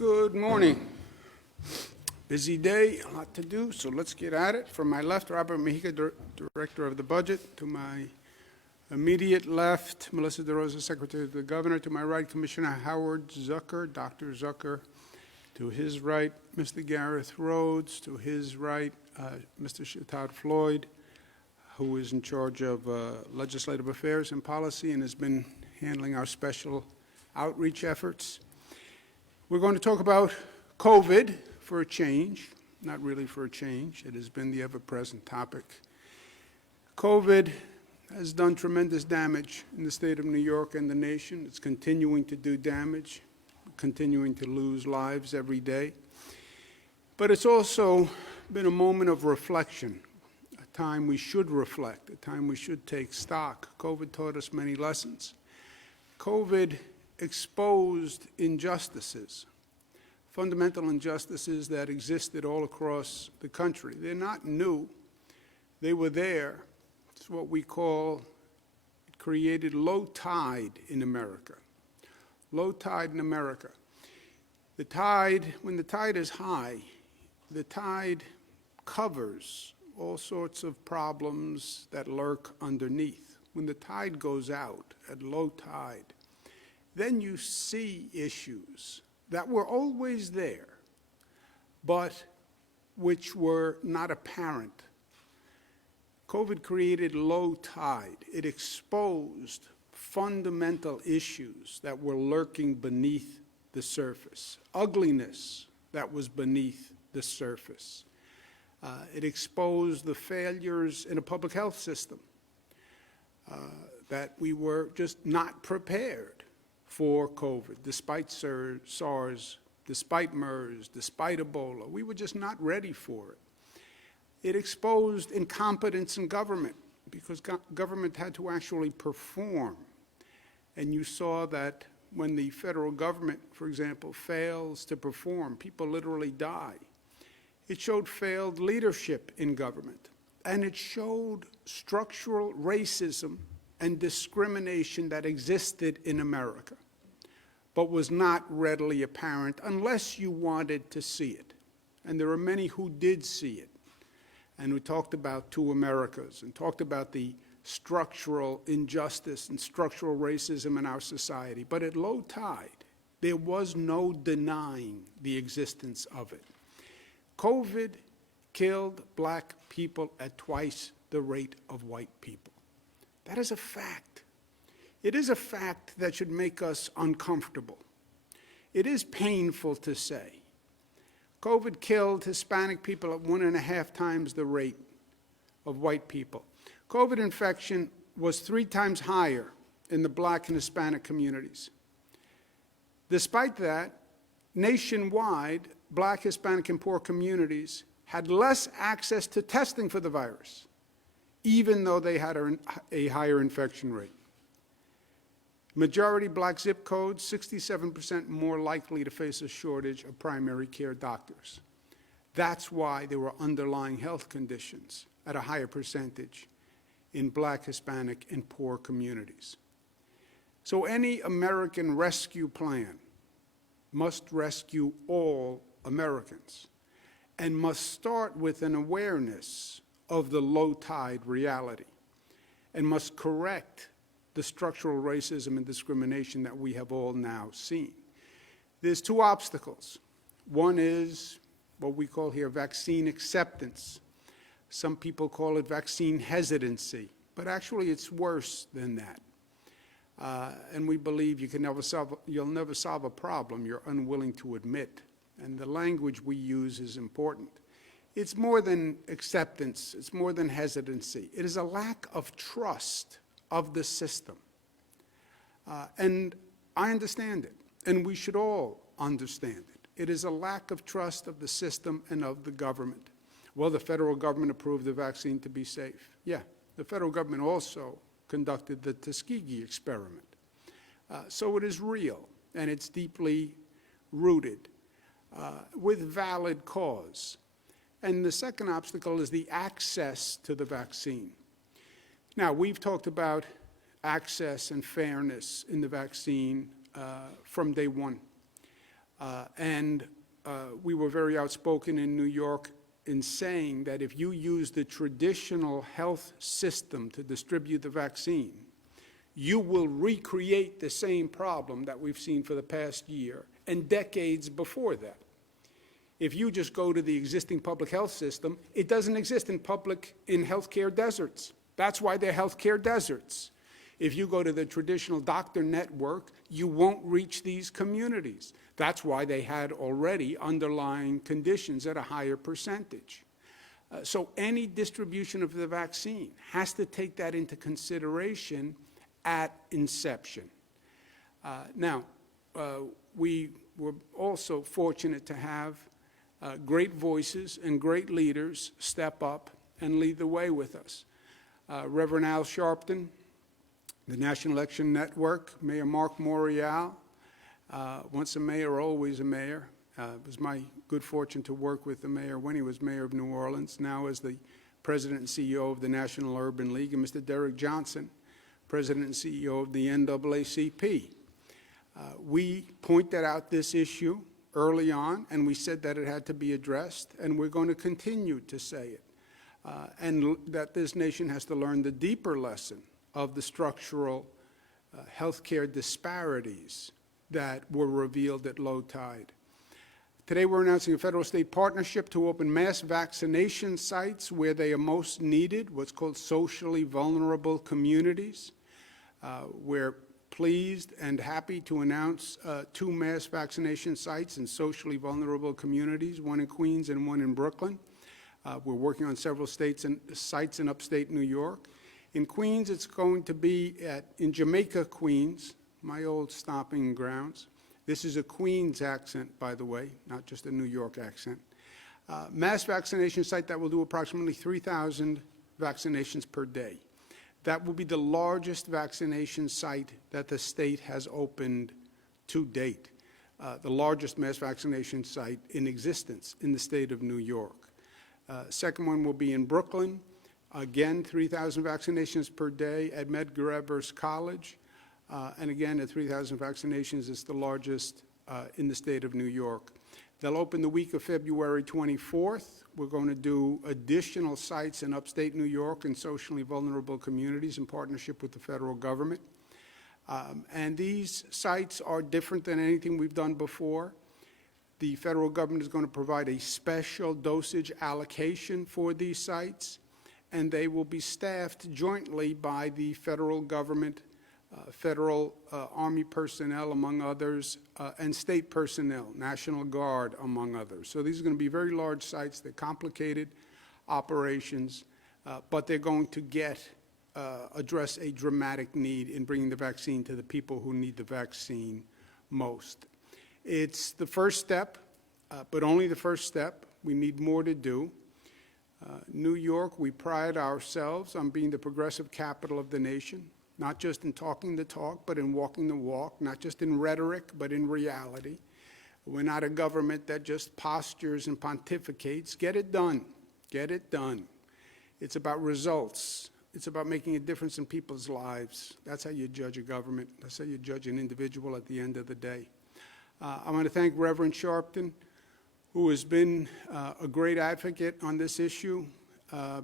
Good morning. Busy day, a lot to do, so let's get at it. From my left, Robert Mejica, Director of the Budget. To my immediate left, Melissa DeRosa, Secretary of the Governor. To my right, Commissioner Howard Zucker, Dr. Zucker. To his right, Mr. Gareth Rhodes. To his right, Mr. Shatad Floyd, who is in charge of legislative affairs and policy and has been handling our special outreach efforts. We're going to talk about COVID for a change, not really for a change. It has been the ever-present topic. COVID has done tremendous damage in the state of New York and the nation. It's continuing to do damage, continuing to lose lives every day. But it's also been a moment of reflection, a time we should reflect, a time we should take stock. COVID taught us many lessons. COVID exposed injustices, fundamental injustices that existed all across the country. They're not new. They were there. It's what we call, it created low tide in America. Low tide in America. The tide, when the tide is high, the tide covers all sorts of problems that lurk underneath. When the tide goes out at low tide, then you see issues that were always there, but which were not apparent. COVID created low tide. It exposed fundamental issues that were lurking beneath the surface, ugliness that was beneath the surface. It exposed the failures in a public health system, that we were just not prepared for COVID, despite SARS, despite MERS, despite Ebola. We were just not ready for it. It exposed incompetence in government because government had to actually perform. And you saw that when the federal government, for example, fails to perform, people literally die. It showed failed leadership in government. And it showed structural racism and discrimination that existed in America, but was not readily apparent unless you wanted to see it. And there are many who did see it, and who talked about two Americas, and talked about the structural injustice and structural racism in our society. But at low tide, there was no denying the existence of it. COVID killed black people at twice the rate of white people. That is a fact. It is a fact that should make us uncomfortable. It is painful to say. COVID killed Hispanic people at 1.5 times the rate of white people. COVID infection was 3 times higher in the black and Hispanic communities. Despite that, nationwide, black, Hispanic, and poor communities had less access to testing for the virus, even though they had a higher infection rate. Majority black zip codes, 67% more likely to face a shortage of primary care doctors. That's why there were underlying health conditions at a higher percentage in black, Hispanic, and poor communities. So any American rescue plan must rescue all Americans and must start with an awareness of the low tide reality and must correct the structural racism and discrimination that we have all now seen. There's 2 obstacles. One is what we call here vaccine acceptance. Some people call it vaccine hesitancy, but actually it's worse than that. And we believe you'll never solve a problem you're unwilling to admit. And the language we use is important. It's more than acceptance. It's more than hesitancy. It is a lack of trust of the system. And I understand it, and we should all understand it. It is a lack of trust of the system and of the government. Well, the federal government approved the vaccine to be safe. Yeah, the federal government also conducted the Tuskegee experiment. So it is real, and it's deeply rooted with valid cause. And the second obstacle is the access to the vaccine. Now, we've talked about access and fairness in the vaccine from day one. We were very outspoken in New York in saying that if you use the traditional health system to distribute the vaccine, you will recreate the same problem that we've seen for the past year and decades before that. If you just go to the existing public health system, it doesn't exist in healthcare deserts. That's why they're healthcare deserts. If you go to the traditional doctor network, you won't reach these communities. That's why they had already underlying conditions at a higher percentage. So any distribution of the vaccine has to take that into consideration at inception. Now, we were also fortunate to have great voices and great leaders step up and lead the way with us. Reverend Al Sharpton, the National Election Network, Mayor Mark Morial, once a mayor, always a mayor. It was my good fortune to work with the mayor when he was mayor of New Orleans, now as the president and CEO of the National Urban League, and Mr. Derek Johnson, president and CEO of the NAACP. We pointed out this issue early on, and we said that it had to be addressed, and we're going to continue to say it, and that this nation has to learn the deeper lesson of the structural healthcare disparities that were revealed at low tide. Today we're announcing a federal-state partnership to open mass vaccination sites where they are most needed, what's called socially vulnerable communities. We're pleased and happy to announce 2 mass vaccination sites in socially vulnerable communities, one in Queens and one in Brooklyn. We're working on several sites in upstate New York. In Queens, it's going to be in Jamaica, Queens, my old stomping grounds. This is a Queens accent, by the way, not just a New York accent. Mass vaccination site that will do approximately 3,000 vaccinations per day. That will be the largest vaccination site that the state has opened to date, the largest mass vaccination site in existence in the state of New York. Second one will be in Brooklyn. Again, 3,000 vaccinations per day at Medgar Evers College. And again, at 3,000 vaccinations, it's the largest in the state of New York. They'll open the week of February 24th. We're going to do additional sites in upstate New York and socially vulnerable communities in partnership with the federal government. And these sites are different than anything we've done before. The federal government is going to provide a special dosage allocation for these sites, and they will be staffed jointly by the federal government, federal Army personnel, among others, and state personnel, National Guard, among others. So these are going to be very large sites. They're complicated operations, but they're going to address a dramatic need in bringing the vaccine to the people who need the vaccine most. It's the first step, but only the first step. We need more to do. New York, we pride ourselves on being the progressive capital of the nation, not just in talking the talk, but in walking the walk, not just in rhetoric, but in reality. We're not a government that just postures and pontificates. Get it done. Get it done. It's about results. It's about making a difference in people's lives. That's how you judge a government. That's how you judge an individual at the end of the day. I want to thank Reverend Sharpton, who has been a great advocate on this issue,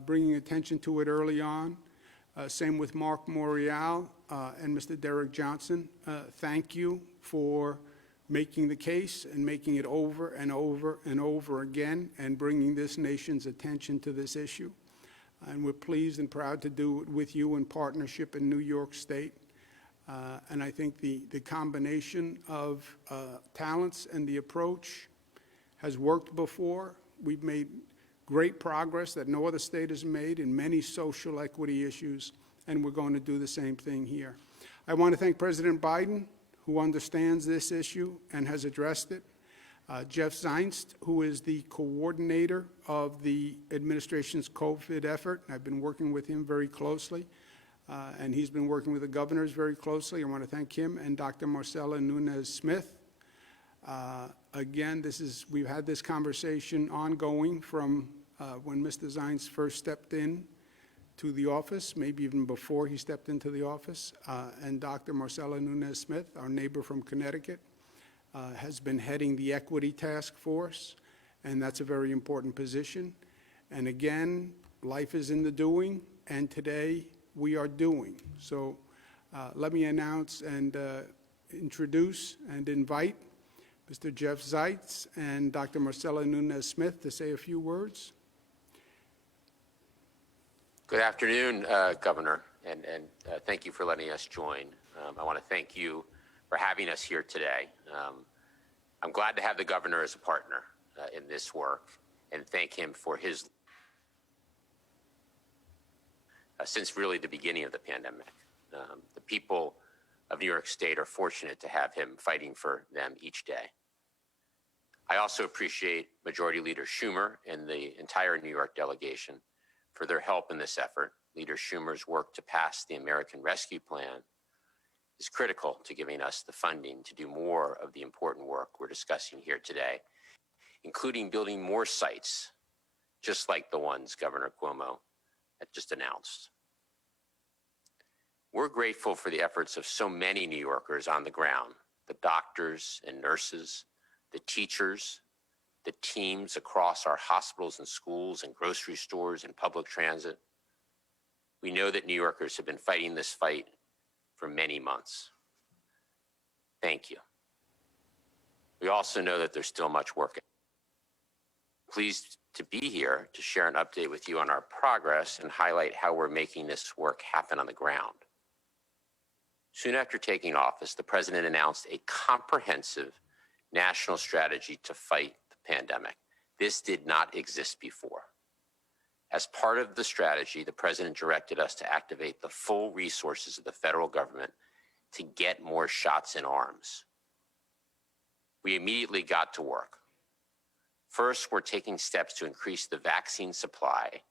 bringing attention to it early on. Same with Mark Morial and Mr. Derek Johnson. Thank you for making the case and making it over and over and over again and bringing this nation's attention to this issue. And we're pleased and proud to do it with you in partnership in New York State. And I think the combination of talents and the approach has worked before. We've made great progress that no other state has made in many social equity issues, and we're going to do the same thing here. I want to thank President Biden, who understands this issue and has addressed it. Jeff Zients, who is the coordinator of the administration's COVID effort. I've been working with him very closely, and he's been working with the governors very closely. I want to thank him and Dr. Marcela Nunez-Smith. Again, we've had this conversation ongoing from when Mr. Zients first stepped in to the office, maybe even before he stepped into the office, and Dr. Marcela Nunez-Smith, our neighbor from Connecticut, has been heading the Equity Task Force, and that's a very important position. And again, life is in the doing, and today we are doing. So let me announce and introduce and invite Mr. Jeff Zeitz and Dr. Marcela Nunez-Smith to say a few words. Good afternoon, Governor, and thank you for letting us join. I want to thank you for having us here today. I'm glad to have the Governor as a partner in this work, and thank him for his since really the beginning of the pandemic. The people of New York State are fortunate to have him fighting for them each day. I also appreciate Majority Leader Schumer and the entire New York delegation for their help in this effort. Leader Schumer's work to pass the American Rescue Plan is critical to giving us the funding to do more of the important work we're discussing here today, including building more sites, just like the ones Governor Cuomo had just announced. We're grateful for the efforts of so many New Yorkers on the ground, the doctors and nurses, the teachers, the teams across our hospitals and schools and grocery stores and public transit. We know that New Yorkers have been fighting this fight for many months. Thank you. We also know that there's still much work. Pleased to be here to share an update with you on our progress and highlight how we're making this work happen on the ground. Soon after taking office, the President announced a comprehensive national strategy to fight the pandemic. This did not exist before. As part of the strategy, the President directed us to activate the full resources of the federal government to get more shots in arms. We immediately got to work. First, we're taking steps to increase the vaccine supply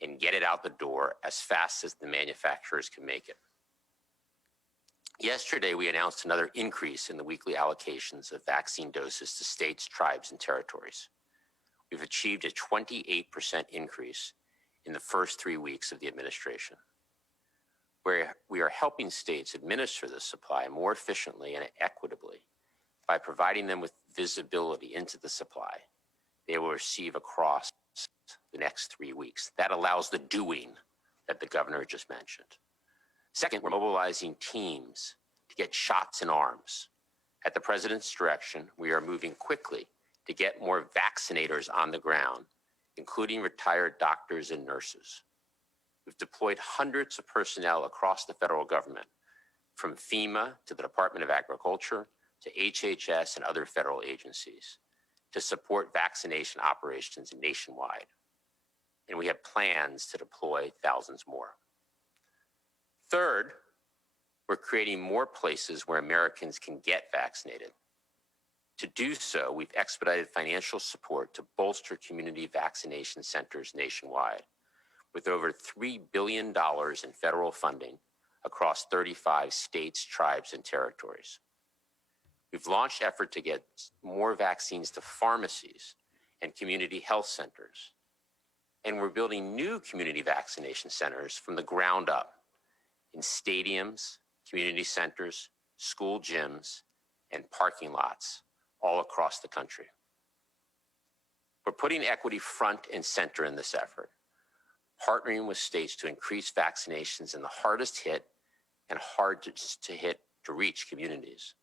and get it out the door as fast as the manufacturers can make it. Yesterday, we announced another increase in the weekly allocations of vaccine doses to states, tribes, and territories. We've achieved a 28% increase in the first 3 weeks of the administration. Where we are helping states administer the supply more efficiently and equitably by providing them with visibility into the supply they will receive across the next 3 weeks. That allows the doing that the governor just mentioned. Second, we're mobilizing teams to get shots in arms. At the President's direction, we are moving quickly to get more vaccinators on the ground, including retired doctors and nurses. We've deployed hundreds of personnel across the federal government, from FEMA to the Department of Agriculture to HHS and other federal agencies, to support vaccination operations nationwide. And we have plans to deploy thousands more. Third, we're creating more places where Americans can get vaccinated. To do so, we've expedited financial support to bolster community vaccination centers nationwide, with over $3 billion in federal funding across 35 states, tribes, and territories. We've launched an effort to get more vaccines to pharmacies and community health centers. And we're building new community vaccination centers from the ground up in stadiums, community centers, school gyms, and parking lots all across the country. We're putting equity front and center in this effort, partnering with states to increase vaccinations in the hardest hit and hard to hit to reach communities.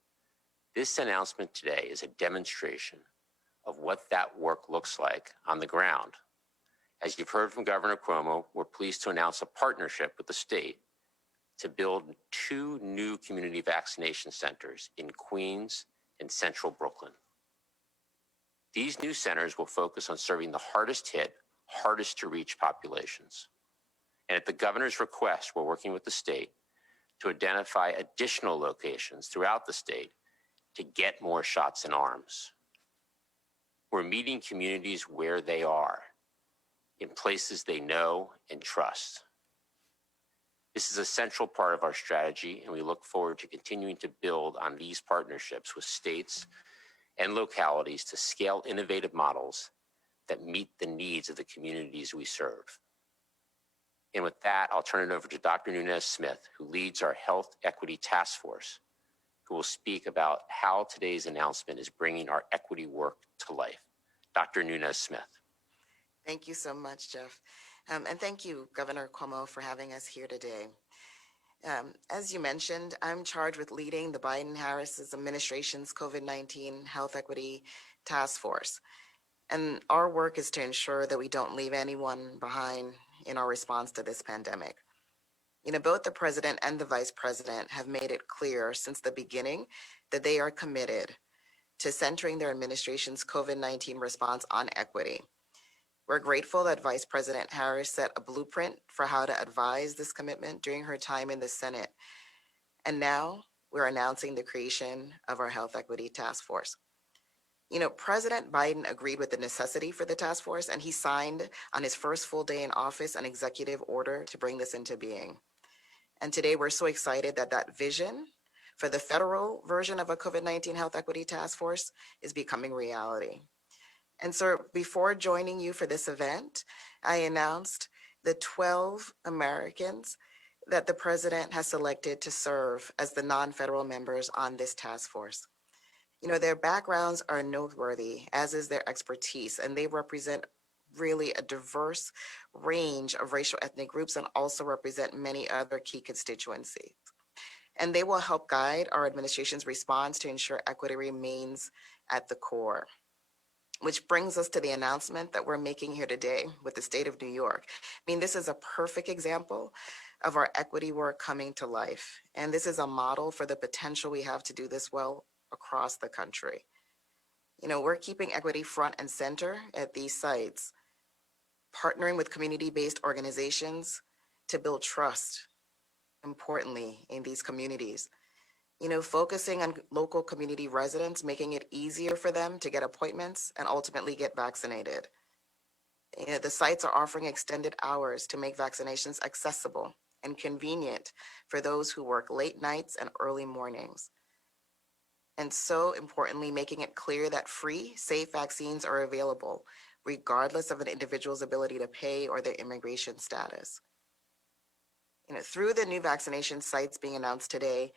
This announcement today is a demonstration of what that work looks like on the ground. As you've heard from Governor Cuomo, we're pleased to announce a partnership with the state to build 2 new community vaccination centers in Queens and central Brooklyn. These new centers will focus on serving the hardest hit, hardest to reach populations. And at the governor's request, we're working with the state to identify additional locations throughout the state to get more shots in arms. We're meeting communities where they are, in places they know and trust. This is a central part of our strategy, and we look forward to continuing to build on these partnerships with states and localities to scale innovative models that meet the needs of the communities we serve. And with that, I'll turn it over to Dr. Nunez-Smith, who leads our Health Equity Task Force, who will speak about how today's announcement is bringing our equity work to life. Dr. Nunez-Smith. Thank you so much, Jeff. And thank you, Governor Cuomo, for having us here today. As you mentioned, I'm charged with leading the Biden-Harris administration's COVID-19 Health Equity Task Force. And our work is to ensure that we don't leave anyone behind in our response to this pandemic. You know, both the president and the vice president have made it clear since the beginning that they are committed to centering their administration's COVID-19 response on equity. We're grateful that Vice President Harris set a blueprint for how to advise this commitment during her time in the Senate. And now we're announcing the creation of our Health Equity Task Force. You know, President Biden agreed with the necessity for the task force, and he signed on his first full day in office an executive order to bring this into being. And today we're so excited that that vision for the federal version of a COVID-19 Health Equity Task Force is becoming reality. And so before joining you for this event, I announced the 12 Americans that the president has selected to serve as the non-federal members on this task force. You know, their backgrounds are noteworthy, as is their expertise, and they represent really a diverse range of racial ethnic groups and also represent many other key constituencies. And they will help guide our administration's response to ensure equity remains at the core. Which brings us to the announcement that we're making here today with the state of New York. I mean, this is a perfect example of our equity work coming to life. And this is a model for the potential we have to do this well across the country. You know, we're keeping equity front and center at these sites, partnering with community-based organizations to build trust, importantly, in these communities. You know, focusing on local community residents, making it easier for them to get appointments and ultimately get vaccinated. You know, the sites are offering extended hours to make vaccinations accessible and convenient for those who work late nights and early mornings. And so importantly, making it clear that free, safe vaccines are available, regardless of an individual's ability to pay or their immigration status. You know, through the new vaccination sites being announced today,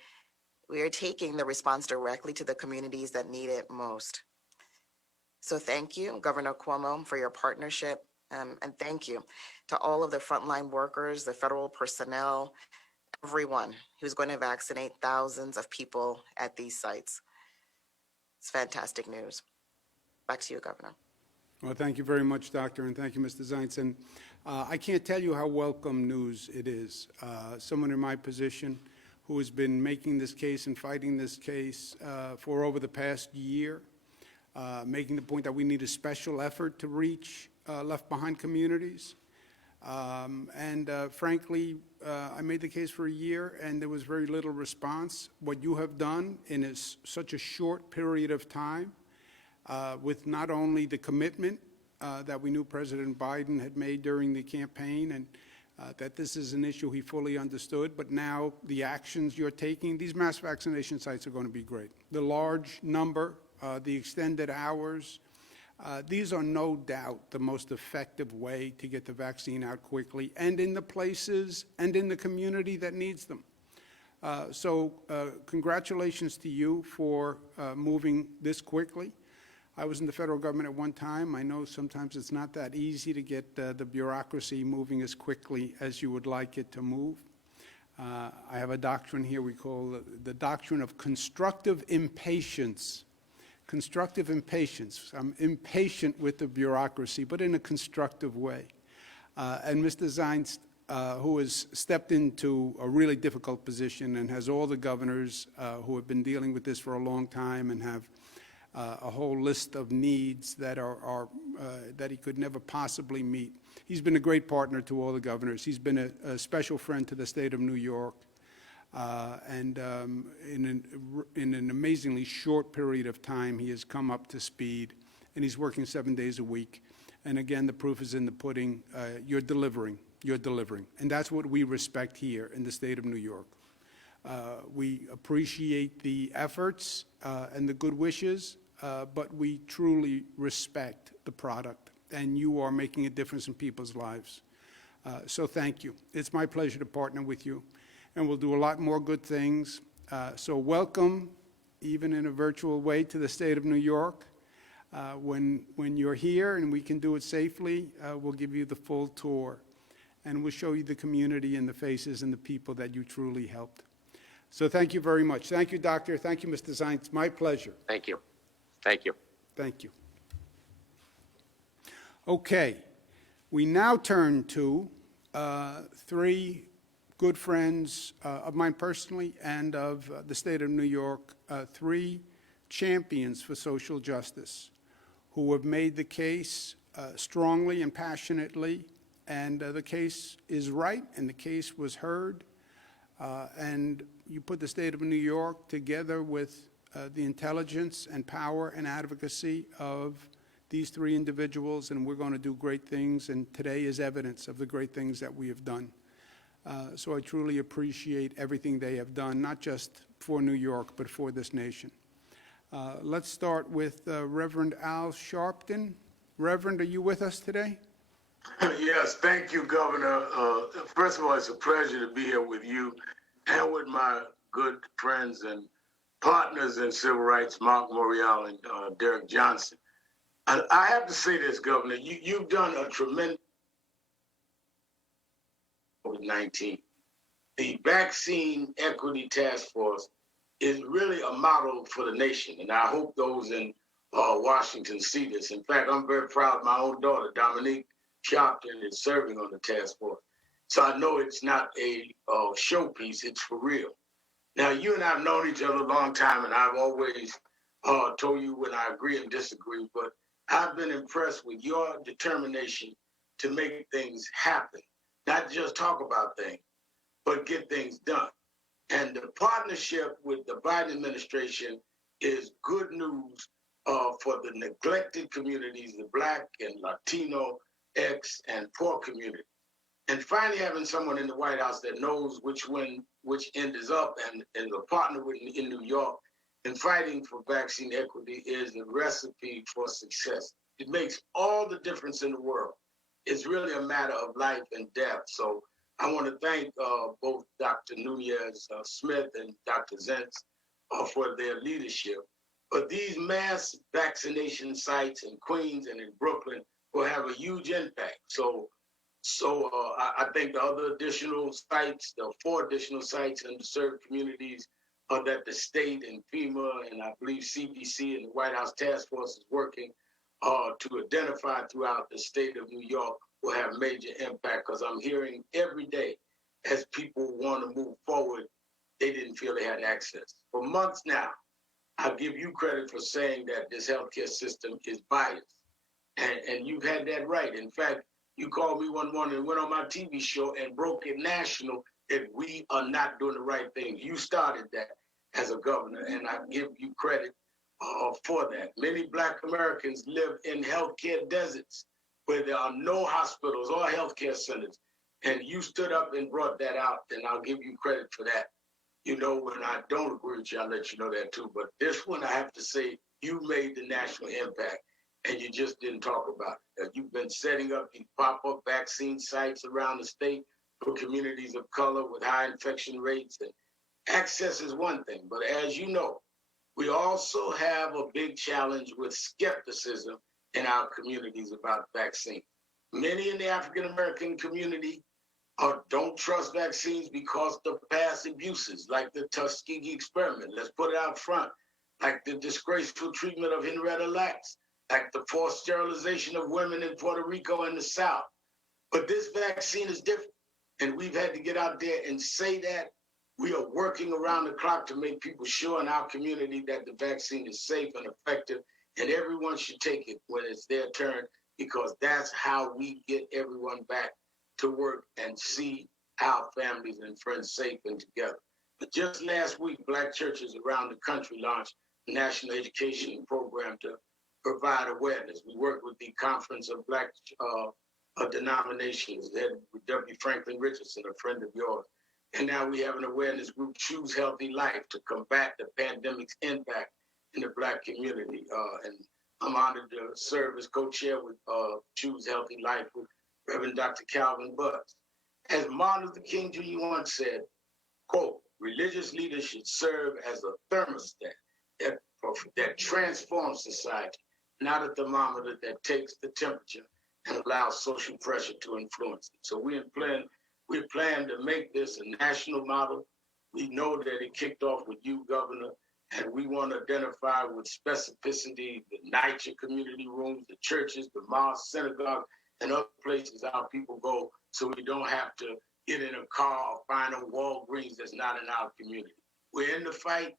we are taking the response directly to the communities that need it most. So thank you, Governor Cuomo, for your partnership. And thank you to all of the frontline workers, the federal personnel, everyone who's going to vaccinate thousands of people at these sites. It's fantastic news. Back to you, Governor. Well, thank you very much, Doctor, and thank you, Mr. Zients. And I can't tell you how welcome news it is. Someone in my position who has been making this case and fighting this case for over the past year, making the point that we need a special effort to reach left-behind communities. Frankly, I made the case for a year, and there was very little response. What you have done in such a short period of time, with not only the commitment that we knew President Biden had made during the campaign, and that this is an issue he fully understood, but now the actions you're taking, these mass vaccination sites are going to be great. The large number, the extended hours, these are no doubt the most effective way to get the vaccine out quickly and in the places and in the community that needs them. So congratulations to you for moving this quickly. I was in the federal government at one time. I know sometimes it's not that easy to get the bureaucracy moving as quickly as you would like it to move. I have a doctrine here we call the doctrine of constructive impatience. Constructive impatience. I'm impatient with the bureaucracy, but in a constructive way. And Mr. Zients, who has stepped into a really difficult position and has all the governors who have been dealing with this for a long time and have a whole list of needs that that he could never possibly meet. He's been a great partner to all the governors. He's been a special friend to the state of New York. In an amazingly short period of time, he has come up to speed, and he's working 7 days a week. And again, the proof is in the pudding. You're delivering. You're delivering. And that's what we respect here in the state of New York. We appreciate the efforts and the good wishes, but we truly respect the product, and you are making a difference in people's lives. So thank you. It's my pleasure to partner with you, and we'll do a lot more good things. So welcome even in a virtual way, to the state of New York. When you're here and we can do it safely, we'll give you the full tour. And we'll show you the community and the faces and the people that you truly helped. So thank you very much. Thank you, Doctor. Thank you, Mr. Zients. My pleasure. Thank you. Thank you. Thank you. Okay. We now turn to three good friends of mine personally and of the state of New York, three champions for social justice who have made the case strongly and passionately, and the case is right, and the case was heard, and you put the state of New York together with the intelligence and power and advocacy of these three individuals, and we're going to do great things, and today is evidence of the great things that we have done. So I truly appreciate everything they have done, not just for New York, but for this nation. Let's start with Reverend Al Sharpton. Reverend, are you with us today? Yes, thank you, Governor. First of all, it's a pleasure to be here with you and with my good friends and partners in civil rights, Mark Morial and Derek Johnson. And I have to say this, Governor, you've done a tremendous COVID-19. The Vaccine Equity Task Force is really a model for the nation, and I hope those in Washington see this. In fact, I'm very proud of my own daughter, Dominique Sharpton, is serving on the task force. So I know it's not a showpiece, it's for real. Now, you and I have known each other a long time, and I've always told you when I agree and disagree, but I've been impressed with your determination to make things happen, not just talk about things, but get things done. And the partnership with the Biden administration is good news for the neglected communities, the Black and Latino, X, and poor community. And finally having someone in the White House that knows which end is up and a partner with in New York and fighting for vaccine equity is a recipe for success. It makes all the difference in the world. It's really a matter of life and death. So I want to thank both Dr. Nunez Smith and Dr. Zients for their leadership. But these mass vaccination sites in Queens and in Brooklyn will have a huge impact. So I think the other additional sites, the 4 additional sites in the served communities that the state and FEMA and I believe CDC and the White House Task Force is working to identify throughout the state of New York will have major impact, because I'm hearing every day as people want to move forward, they didn't feel they had access. For months now, I'll give you credit for saying that this healthcare system is biased. And you've had that right. In fact, you called me one morning and went on my TV show and broke it national that we are not doing the right thing. You started that as a governor, and I give you credit for that. Many Black Americans live in healthcare deserts where there are no hospitals or healthcare centers. And you stood up and brought that out, and I'll give you credit for that. You know, when I don't agree with you, I'll let you know that too. But this one, I have to say, you made the national impact, and you just didn't talk about it. You've been setting up these pop-up vaccine sites around the state for communities of color with high infection rates. And access is one thing, but as you know, we also have a big challenge with skepticism in our communities about vaccines. Many in the African-American community don't trust vaccines because of past abuses, like the Tuskegee experiment. Let's put it out front. Like the disgraceful treatment of Henrietta Lacks, like the forced sterilization of women in Puerto Rico and the South. But this vaccine is different. And we've had to get out there and say that. We are working around the clock to make people sure in our community that the vaccine is safe and effective, and everyone should take it when it's their turn, because that's how we get everyone back to work and see our families and friends safe and together. But just last week, Black churches around the country launched a national education program to provide awareness. We worked with the Conference of Black Denominations, led with W. Franklin Richardson, a friend of yours. And now we have an awareness group, Choose Healthy Life, to combat the pandemic's impact in the Black community. And I'm honored to serve as co-chair with Choose Healthy Life with Reverend Dr. Calvin Butts. As Martin Luther King Jr. once said, quote, religious leaders should serve as a thermostat that transforms society, not a thermometer that takes the temperature and allows social pressure to influence it. So we plan to make this a national model. We know that it kicked off with you, Governor, and we want to identify with specificity the NYCHA community rooms, the churches, the mosques, synagogues, and other places our people go, so we don't have to get in a car or find a Walgreens that's not in our community. We're in the fight,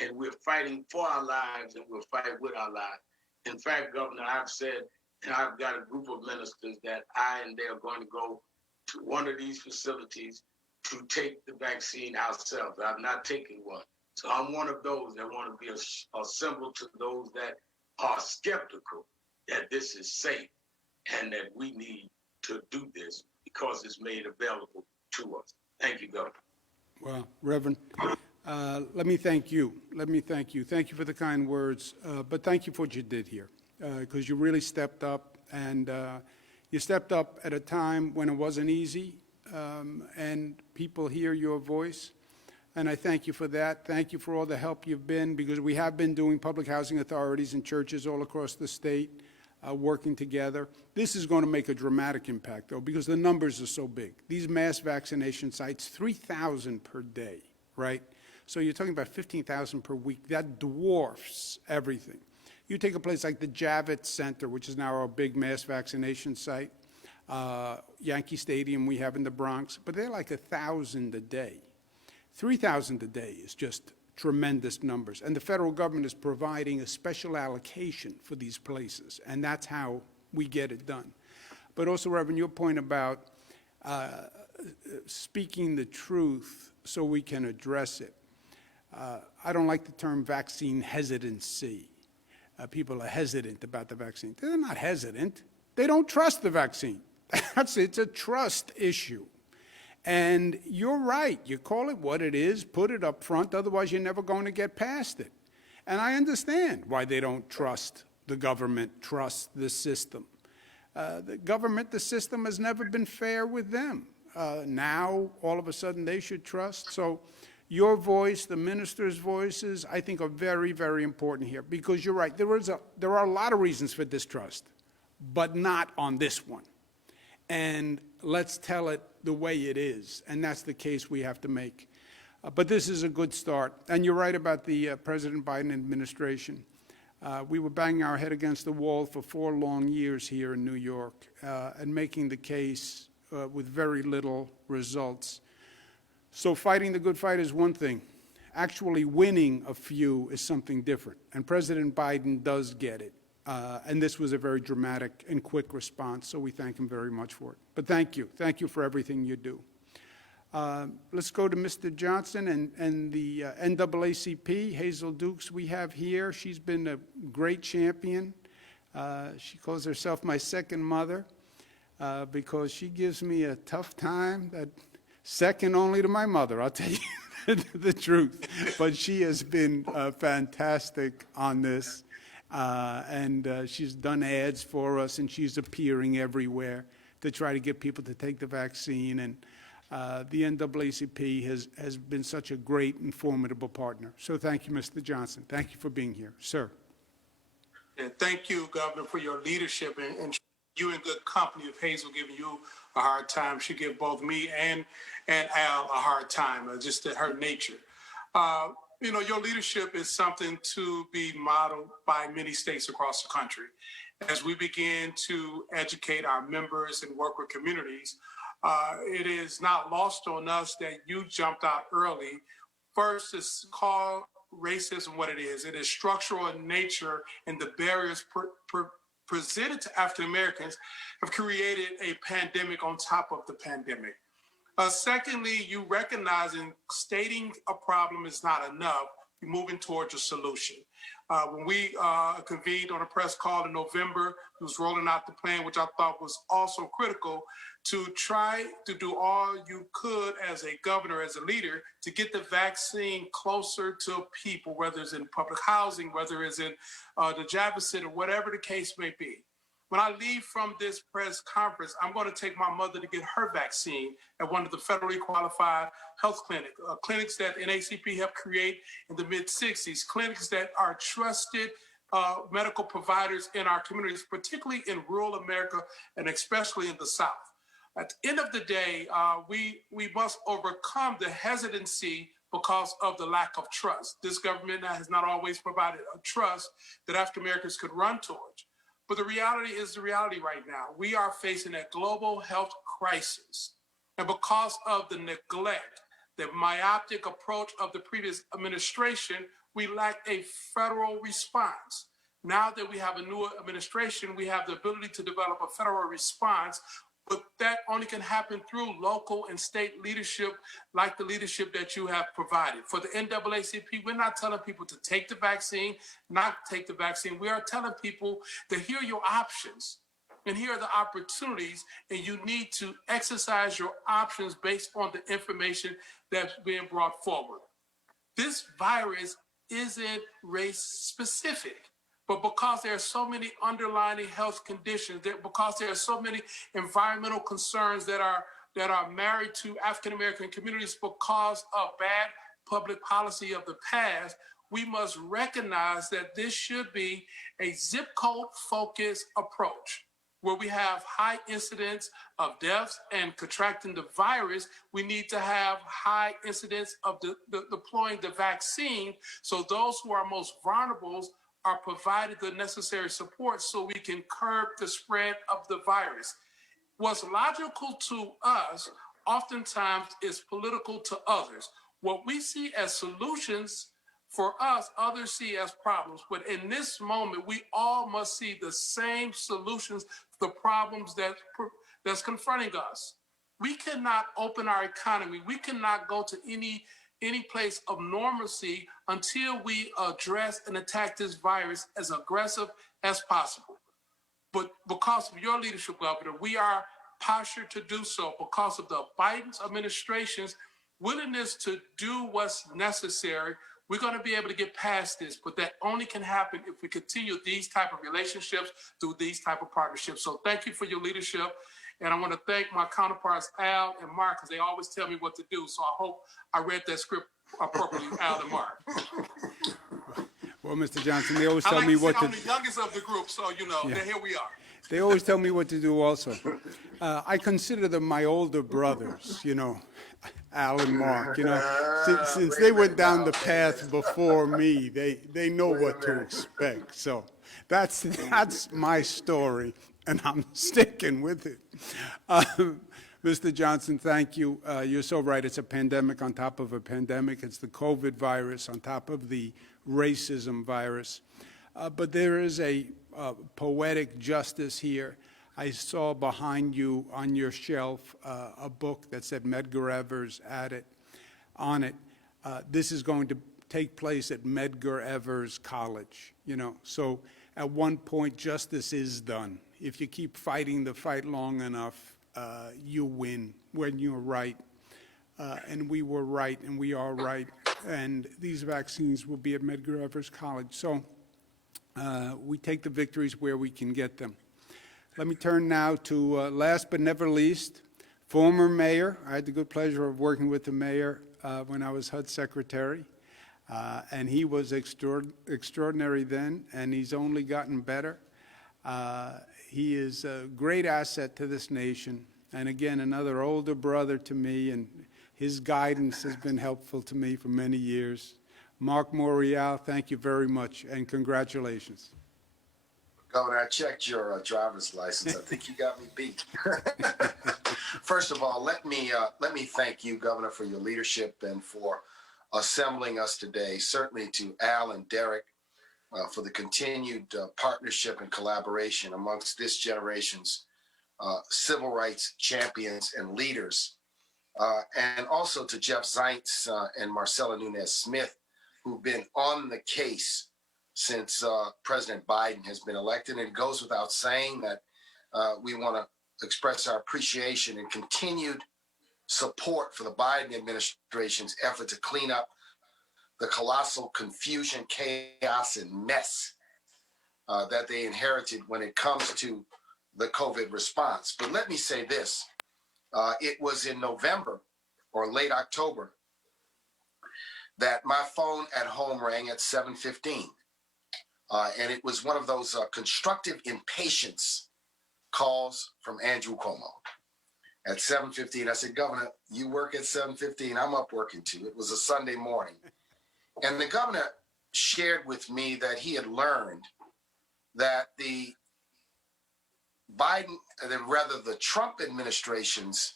and we're fighting for our lives, and we'll fight with our lives. In fact, Governor, I've said, and I've got a group of ministers that I and they are going to go to one of these facilities to take the vaccine ourselves. I've not taken one. So I'm one of those that want to be a symbol to those that are skeptical that this is safe and that we need to do this because it's made available to us. Thank you, Governor. Well, Reverend, let me thank you. Let me thank you. Thank you for the kind words, but thank you for what you did here, because you really stepped up, and you stepped up at a time when it wasn't easy, and people hear your voice, and I thank you for that. Thank you for all the help you've been, because we have been doing public housing authorities and churches all across the state, working together. This is going to make a dramatic impact, though, because the numbers are so big. These mass vaccination sites, 3,000 per day, right? So you're talking about 15,000 per week. That dwarfs everything. You take a place like the Javits Center, which is now our big mass vaccination site, Yankee Stadium we have in the Bronx, but they're like 1,000 a day. 3,000 a day is just tremendous numbers. And the federal government is providing a special allocation for these places, and that's how we get it done. But also, Reverend, your point about speaking the truth so we can address it. I don't like the term vaccine hesitancy. People are hesitant about the vaccine. They're not hesitant. They don't trust the vaccine. It's a trust issue. And you're right. You call it what it is, put it up front, otherwise you're never going to get past it. And I understand why they don't trust the government, trust the system. The government, the system has never been fair with them. Now, all of a sudden, they should trust. So your voice, the minister's voices, I think are very, very important here, because you're right. There are a lot of reasons for distrust, but not on this one. And let's tell it the way it is, and that's the case we have to make. But this is a good start. And you're right about the President Biden administration. We were banging our head against the wall for 4 long years here in New York and making the case with very little results. So fighting the good fight is one thing. Actually winning a few is something different. And President Biden does get it. And this was a very dramatic and quick response, so we thank him very much for it. But thank you. Thank you for everything you do. Let's go to Mr. Johnson and the NAACP, Hazel Dukes we have here. She's been a great champion. She calls herself my second mother because she gives me a tough time, that second only to my mother, I'll tell you the truth. But she has been fantastic on this. And she's done ads for us, and she's appearing everywhere to try to get people to take the vaccine. And the NAACP has been such a great and formidable partner. So thank you, Mr. Johnson. Thank you for being here. Sir. And thank you, Governor, for your leadership, and you in good company of Hazel giving you a hard time. She gave both me and Al a hard time, just at her nature. You know, your leadership is something to be modeled by many states across the country. As we begin to educate our members and work with communities, it is not lost on us that you jumped out early. First, is call racism what it is. It is structural in nature, and the barriers presented to African Americans have created a pandemic on top of the pandemic. Secondly, you recognizing stating a problem is not enough. You're moving towards a solution. When we convened on a press call in November, he was rolling out the plan, which I thought was also critical, to try to do all you could as a governor, as a leader, to get the vaccine closer to people, whether it's in public housing, whether it's in the Javits Center, whatever the case may be. When I leave from this press conference, I'm going to take my mother to get her vaccine at one of the federally qualified health clinics, clinics that NACP helped create in the mid-'60s, clinics that are trusted medical providers in our communities, particularly in rural America and especially in the South. At the end of the day, we must overcome the hesitancy because of the lack of trust. This government has not always provided a trust that African Americans could run towards. But the reality is the reality right now. We are facing a global health crisis. And because of the neglect, the myopic approach of the previous administration, we lack a federal response. Now that we have a new administration, we have the ability to develop a federal response, but that only can happen through local and state leadership like the leadership that you have provided. For the NAACP, we're not telling people to take the vaccine, not take the vaccine. We are telling people that here are your options and here are the opportunities, and you need to exercise your options based on the information that's being brought forward. This virus isn't race specific. But because there are so many underlying health conditions, because there are so many environmental concerns that are married to African American communities because of bad public policy of the past, we must recognize that this should be a zip code focused approach. Where we have high incidence of deaths and contracting the virus, we need to have high incidence of deploying the vaccine, so those who are most vulnerable are provided the necessary support so we can curb the spread of the virus. What's logical to us oftentimes is political to others. What we see as solutions for us, others see as problems. But in this moment, we all must see the same solutions to the problems that's confronting us. We cannot open our economy. We cannot go to any place of normalcy until we address and attack this virus as aggressive as possible. But because of your leadership, Governor, we are postured to do so because of the Biden administration's willingness to do what's necessary. We're going to be able to get past this, but that only can happen if we continue these type of relationships through these type of partnerships. So thank you for your leadership. And I want to thank my counterparts, Al and Mark, because they always tell me what to do. So I hope I read that script appropriately, Al and Mark. Well, Mr. Johnson, they always tell me what to do. I'm the youngest of the group, so, here we are. They always tell me what to do also. I consider them my older brothers, Al and Mark. Since they went down the path before me, they know what to expect. So that's my story, and I'm sticking with it. Mr. Johnson, thank you. You're so right. It's a pandemic on top of a pandemic. It's the COVID virus on top of the racism virus. But there is a poetic justice here. I saw behind you on your shelf a book that said Medgar Evers on it. This is going to take place at Medgar Evers College, So at one point, justice is done. If you keep fighting the fight long enough, you win when you're right. And we were right, and we are right. And these vaccines will be at Medgar Evers College. So we take the victories where we can get them. Let me turn now to, last but never least, former mayor. I had the good pleasure of working with the mayor when I was HUD secretary. And he was extraordinary then, and he's only gotten better. He is a great asset to this nation. And again, another older brother to me, and his guidance has been helpful to me for many years. Mark Morial, thank you very much, and congratulations. Governor, I checked your driver's license. I think you got me beat. First of all, let me thank you, Governor, for your leadership and for assembling us today. Certainly to Al and Derek for the continued partnership and collaboration amongst this generation's civil rights champions and leaders. And also to Jeff Zients and Marcella Nunez-Smith, who've been on the case since President Biden has been elected. And it goes without saying that we want to express our appreciation and continued support for the Biden administration's effort to clean up the colossal confusion, chaos, and mess that they inherited when it comes to the COVID response. But let me say this, it was in November or late October that my phone at home rang at 7:15. And it was one of those constructive impatience calls from Andrew Cuomo. At 7:15, I said, Governor, you work at 7:15. I'm up working too. It was a Sunday morning. And the governor shared with me that he had learned that the Trump administration's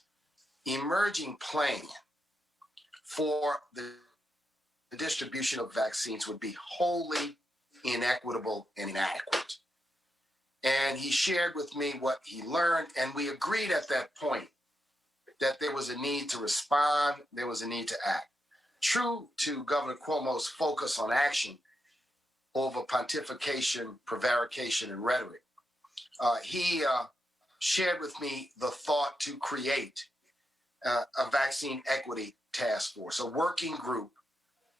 emerging plan for the distribution of vaccines would be wholly inequitable and inadequate. And he shared with me what he learned, and we agreed at that point that there was a need to respond, there was a need to act. True to Governor Cuomo's focus on action over pontification, prevarication, and rhetoric, he shared with me the thought to create a vaccine equity task force, a working group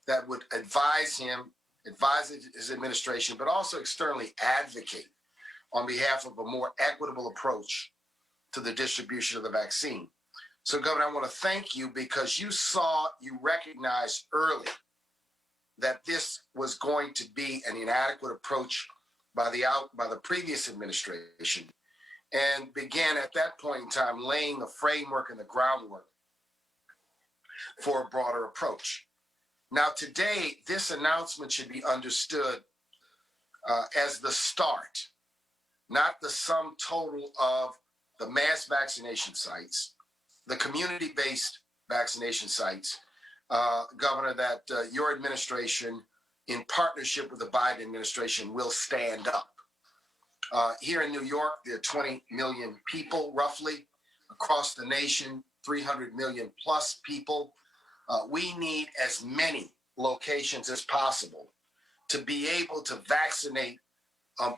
that would advise his administration, but also externally advocate on behalf of a more equitable approach to the distribution of the vaccine. So, Governor, I want to thank you because you recognized early that this was going to be an inadequate approach by the previous administration, and began at that point in time laying the framework and the groundwork for a broader approach. Now, today, this announcement should be understood as the start, not the sum total of the mass vaccination sites, the community-based vaccination sites, Governor, that your administration, in partnership with the Biden administration, will stand up. Here in New York, there are 20 million people, roughly, across the nation, 300 million plus people. We need as many locations as possible to be able to vaccinate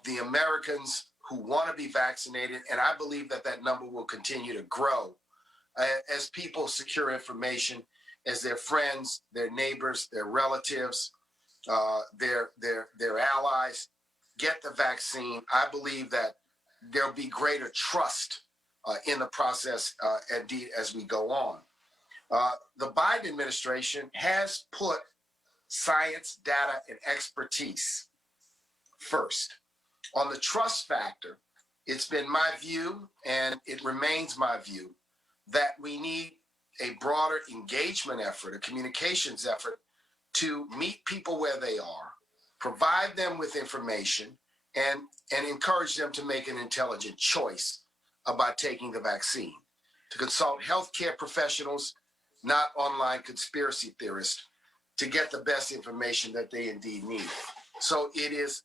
the Americans who want to be vaccinated, and I believe that that number will continue to grow as people secure information, as their friends, their neighbors, their relatives, their allies get the vaccine. I believe that there'll be greater trust in the process, indeed, as we go on. The Biden administration has put science, data, and expertise first. On the trust factor, it's been my view, and it remains my view, that we need a broader engagement effort, a communications effort, to meet people where they are, provide them with information, and encourage them to make an intelligent choice about taking the vaccine, to consult healthcare professionals, not online conspiracy theorists, to get the best information that they indeed need. So it is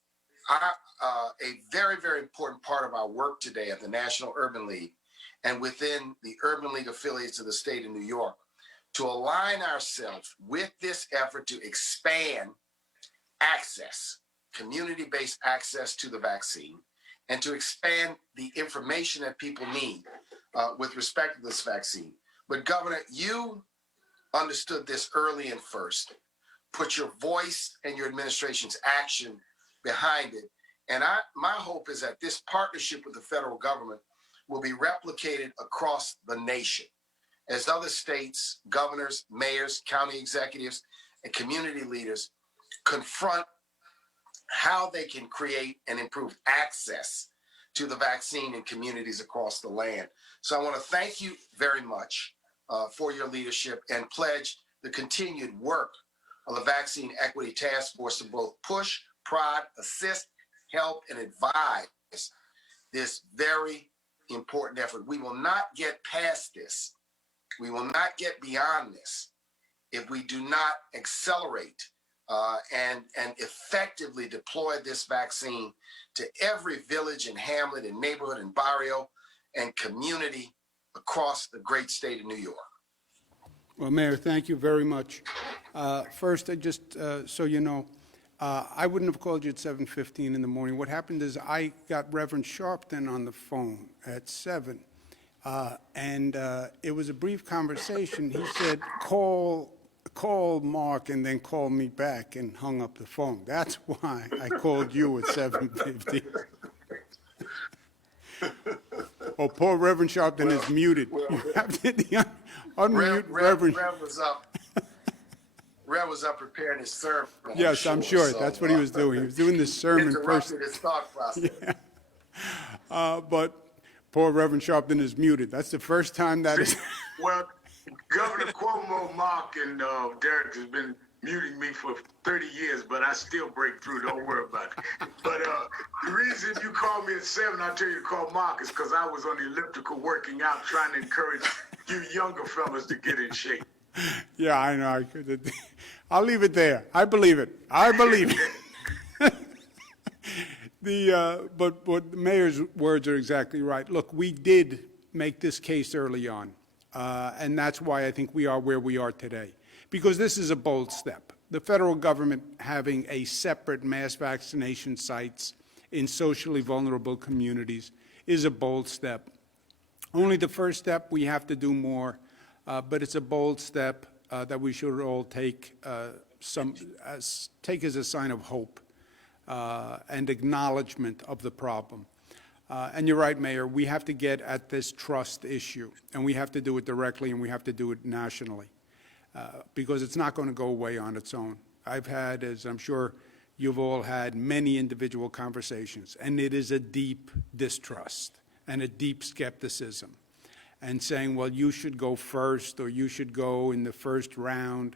a very, very important part of our work today at the National Urban League and within the Urban League affiliates of the state of New York to align ourselves with this effort to expand access, community-based access to the vaccine, and to expand the information that people need with respect to this vaccine. But Governor, you understood this early and first, put your voice and your administration's action behind it. And my hope is that this partnership with the federal government will be replicated across the nation as other states, governors, mayors, county executives, and community leaders confront how they can create and improve access to the vaccine in communities across the land. So I want to thank you very much for your leadership and pledge the continued work of the Vaccine Equity Task Force to both push, prod, assist, help, and advise this very important effort. We will not get past this. We will not get beyond this if we do not accelerate and effectively deploy this vaccine to every village and hamlet and neighborhood and barrio and community across the great state of New York. Well, Mayor, thank you very much. First, I just, so you know, I wouldn't have called you at 7:15 in the morning. What happened is I got Reverend Sharpton on the phone at 7, and it was a brief conversation. He said, call Mark and then call me back, and hung up the phone. That's why I called you at 7:15. Oh, poor Reverend Sharpton is muted. You have to unmute Reverend. Rev was up. Rev was up preparing his sermon. Yes, I'm sure. That's what he was doing. He was doing this sermon first. Interrupted his thought process. But poor Reverend Sharpton is muted. That's the first time that is. Well, Governor Cuomo, Mark, and Derek has been muting me for 30 years, but I still break through. Don't worry about it. But the reason you called me at 7, I tell you to call Mark, is because I was on the elliptical working out, trying to encourage you younger fellas to get in shape. Yeah, I know. I could. I'll leave it there. I believe it. I believe it. But the mayor's words are exactly right. Look, we did make this case early on, and that's why I think we are where we are today, because this is a bold step. The federal government having a separate mass vaccination sites in socially vulnerable communities is a bold step. Only the first step. We have to do more, but it's a bold step that we should all take take as a sign of hope and acknowledgement of the problem. And you're right, Mayor, we have to get at this trust issue, and we have to do it directly, and we have to do it nationally, because it's not going to go away on its own. I've had, as I'm sure you've all had, many individual conversations, and it is a deep distrust and a deep skepticism, and saying, well, you should go first, or you should go in the first round.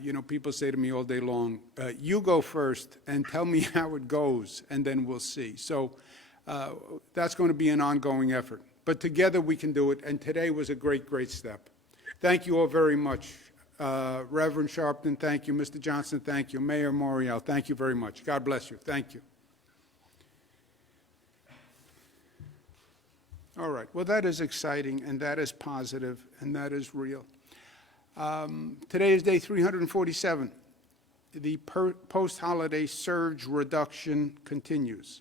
You know, people say to me all day long, you go first and tell me how it goes, and then we'll see. So that's going to be an ongoing effort. But together we can do it, and today was a great, great step. Thank you all very much. Reverend Sharpton, thank you. Mr. Johnson, thank you. Mayor Morial, thank you very much. God bless you. Thank you. All right. Well, that is exciting, and that is positive, and that is real. Today is day 347. The post-holiday surge reduction continues.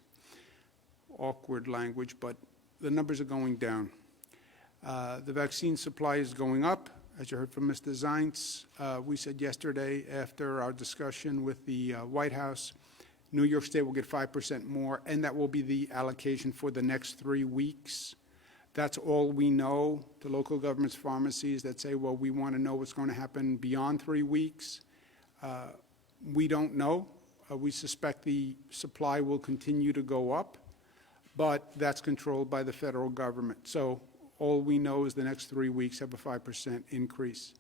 Awkward language, but the numbers are going down. The vaccine supply is going up, as you heard from Mr. Zients. We said yesterday, after our discussion with the White House, New York State will get 5% more, and that will be the allocation for the next 3 weeks. That's all we know. The local government's pharmacies that say, well, we want to know what's going to happen beyond 3 weeks. We don't know. We suspect the supply will continue to go up, but that's controlled by the federal government. So all we know is the next 3 weeks have a 5% increase.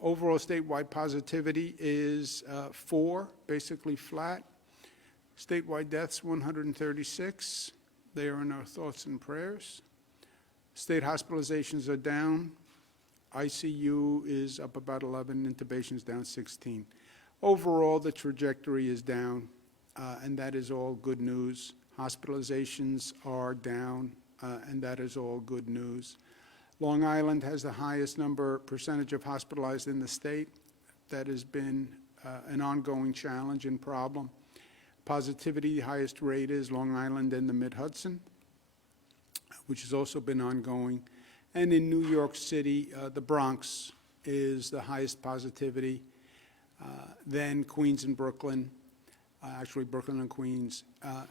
Overall statewide positivity is 4, basically flat. Statewide deaths, 136. They are in our thoughts and prayers. State hospitalizations are down. ICU is up about 11, intubations down 16. Overall, the trajectory is down, and that is all good news. Hospitalizations are down, and that is all good news. Long Island has the highest percentage of hospitalized in the state. That has been an ongoing challenge and problem. Positivity, the highest rate is Long Island and the Mid-Hudson, which has also been ongoing. And in New York City, the Bronx is the highest positivity, then Queens and Brooklyn, actually Brooklyn and Queens,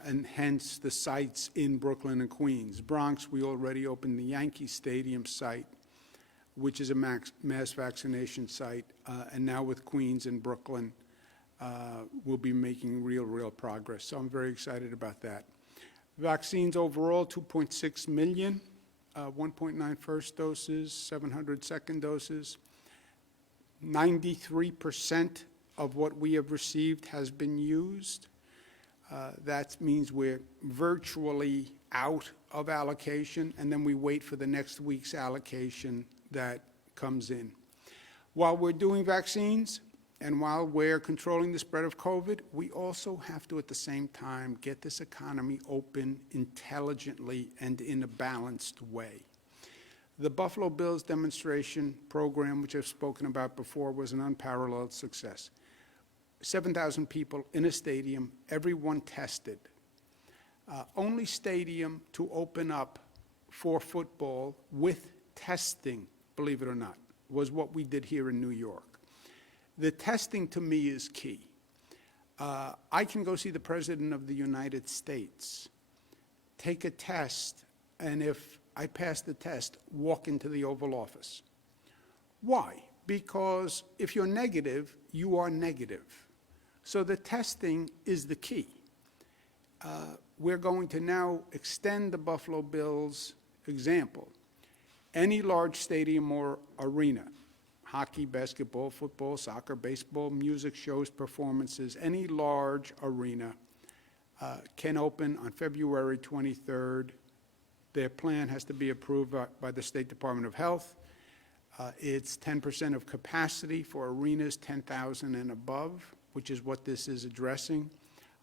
and hence the sites in Brooklyn and Queens. Bronx, we already opened the Yankee Stadium site, which is a mass vaccination site, and now with Queens and Brooklyn, we'll be making real progress. So I'm very excited about that. Vaccines overall, 2.6 million, 1.9 first doses, 700 second doses. 93% of what we have received has been used. That means we're virtually out of allocation, and then we wait for the next week's allocation that comes in. While we're doing vaccines, and while we're controlling the spread of COVID, we also have to, at the same time, get this economy open intelligently and in a balanced way. The Buffalo Bills demonstration program, which I've spoken about before, was an unparalleled success. 7,000 people in a stadium, everyone tested. Only stadium to open up for football with testing, believe it or not, was what we did here in New York. The testing, to me, is key. I can go see the President of the United States, take a test, and if I pass the test, walk into the Oval Office. Why? Because if you're negative, you are negative. So the testing is the key. We're going to now extend the Buffalo Bills example. Any large stadium or arena, hockey, basketball, football, soccer, baseball, music shows, performances, any large arena can open on February 23rd. Their plan has to be approved by the State Department of Health. It's 10% of capacity for arenas 10,000 and above, which is what this is addressing.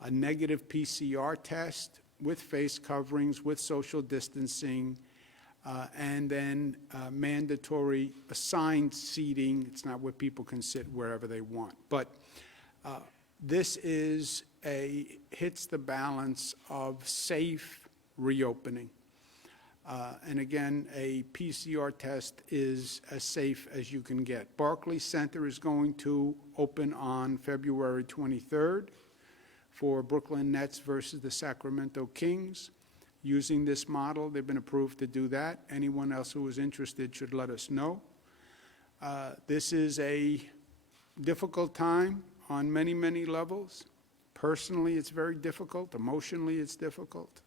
A negative PCR test with face coverings, with social distancing, and then mandatory assigned seating. It's not where people can sit wherever they want. But this hits the balance of safe reopening. And again, a PCR test is as safe as you can get. Barclays Center is going to open on February 23rd for Brooklyn Nets versus the Sacramento Kings. Using this model, they've been approved to do that. Anyone else who is interested should let us know. This is a difficult time on many, many levels. Personally, it's very difficult. Emotionally, it's difficult.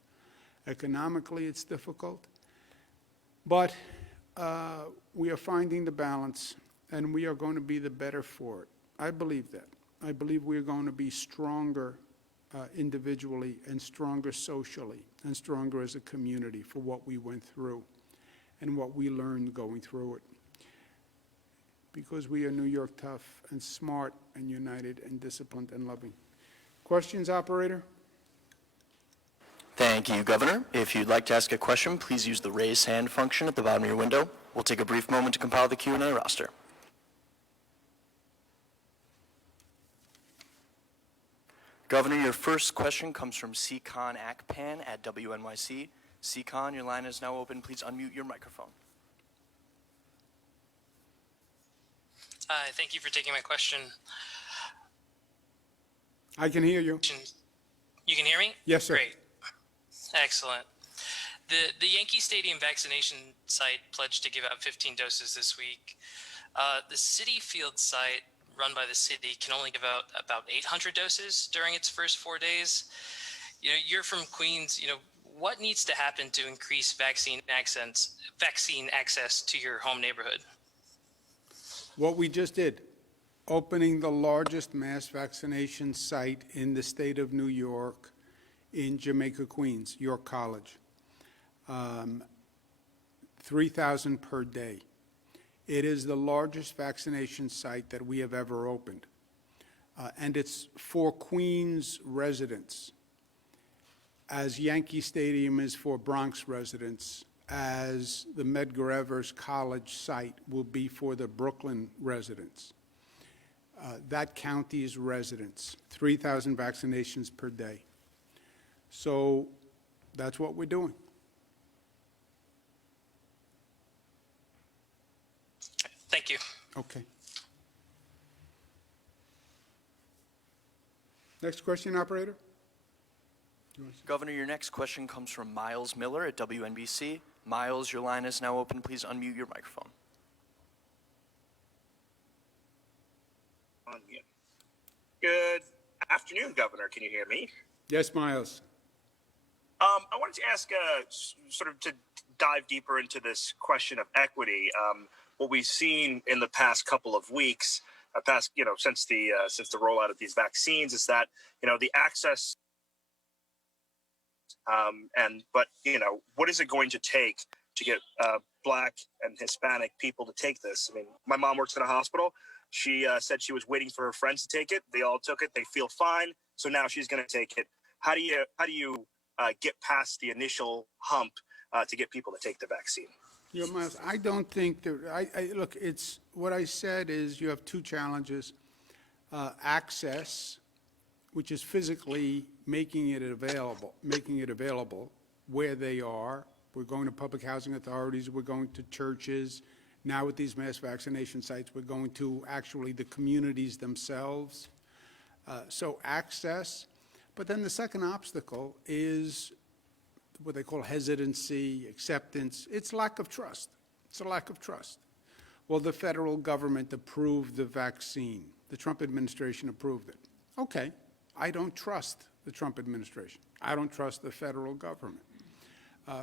Economically, it's difficult. But we are finding the balance, and we are going to be the better for it. I believe that. I believe we are going to be stronger individually and stronger socially and stronger as a community for what we went through and what we learned going through it. Because we are New York tough and smart and united and disciplined and loving. Questions, operator? Thank you, Governor. If you'd like to ask a question, please use the raise hand function at the bottom of your window. We'll take a brief moment to compile the Q&A roster. Governor, your first question comes from Seacon Akpan at WNYC. Seacon, your line is now open. Please unmute your microphone. Hi, thank you for taking my question. I can hear you. You can hear me? Yes, sir. Great. Excellent. The Yankee Stadium vaccination site pledged to give out 15 doses this week. The Citi Field site run by the city can only give out about 800 doses during its first 4 days. You're from Queens. What needs to happen to increase vaccine access to your home neighborhood? What we just did, opening the largest mass vaccination site in the state of New York in Jamaica, Queens, York College. 3,000 per day. It is the largest vaccination site that we have ever opened. And it's for Queens residents, as Yankee Stadium is for Bronx residents, as the Medgar Evers College site will be for the Brooklyn residents. That county's residents, 3,000 vaccinations per day. So that's what we're doing. Thank you. Okay. Next question, operator. Governor, your next question comes from Miles Miller at WNBC. Miles, your line is now open. Please unmute your microphone. Good afternoon, Governor. Can you hear me? Yes, Miles. I wanted to ask, sort of to dive deeper into this question of equity. What we've seen in the past couple of weeks, since the rollout of these vaccines, is that the access. But what is it going to take to get Black and Hispanic people to take this? I mean, my mom works in a hospital. She said she was waiting for her friends to take it. They all took it. They feel fine. So now she's going to take it. How do you get past the initial hump to get people to take the vaccine? Miles, I don't think that, look, it's, what I said is you have two challenges. Access, which is physically making it available where they are. We're going to public housing authorities, we're going to churches. Now with these mass vaccination sites, we're going to actually the communities themselves. So access, but then the second obstacle is what they call hesitancy, acceptance. It's lack of trust. It's a lack of trust. Well, the federal government approved the vaccine. The Trump administration approved it. Okay, I don't trust the Trump administration. I don't trust the federal government.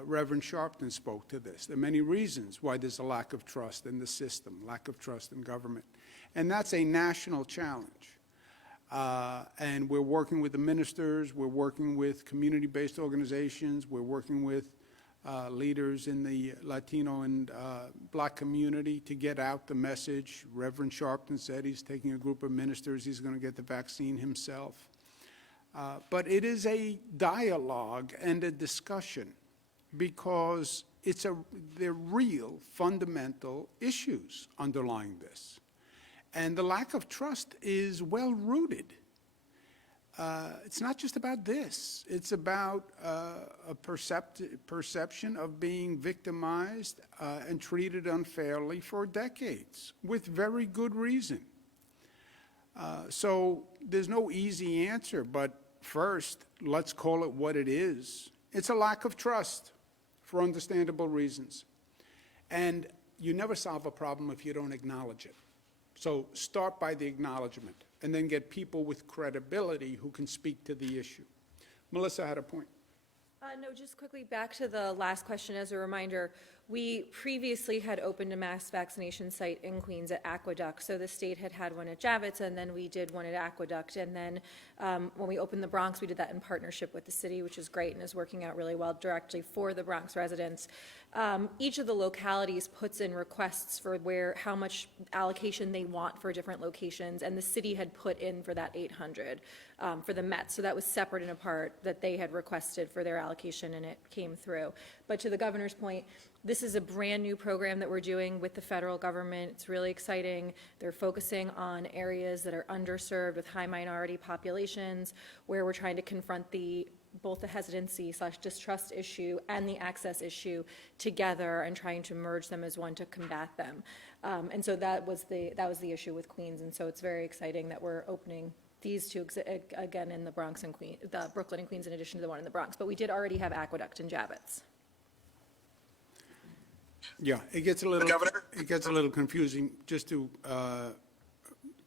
Reverend Sharpton spoke to this. There are many reasons why there's a lack of trust in the system, lack of trust in government. And that's a national challenge. And we're working with the ministers, we're working with community-based organizations, we're working with leaders in the Latino and Black community to get out the message. Reverend Sharpton said he's taking a group of ministers, he's going to get the vaccine himself. But it is a dialogue and a discussion because there are real fundamental issues underlying this. And the lack of trust is well-rooted. It's not just about this. It's about a perception of being victimized and treated unfairly for decades, with very good reason. So there's no easy answer, but first, let's call it what it is. It's a lack of trust for understandable reasons. And you never solve a problem if you don't acknowledge it. So start by the acknowledgement, and then get people with credibility who can speak to the issue. Melissa had a point. No, just quickly back to the last question as a reminder. We previously had opened a mass vaccination site in Queens at Aqueduct. So the state had one at Javits, and then we did one at Aqueduct. And then when we opened the Bronx, we did that in partnership with the city, which is great and is working out really well directly for the Bronx residents. Each of the localities puts in requests for how much allocation they want for different locations, and the city had put in for that 800 for the Met. So that was separate and apart that they had requested for their allocation, and it came through. But to the governor's point, this is a brand new program that we're doing with the federal government. It's really exciting. They're focusing on areas that are underserved with high minority populations, where we're trying to confront both the hesitancy/distrust issue and the access issue together and trying to merge them as one to combat them. And so that was the issue with Queens. And so it's very exciting that we're opening these two again in the Bronx and Queens, the Brooklyn and Queens, in addition to the one in the Bronx. But we did already have Aqueduct and Javits. Yeah, it gets a little confusing. Just to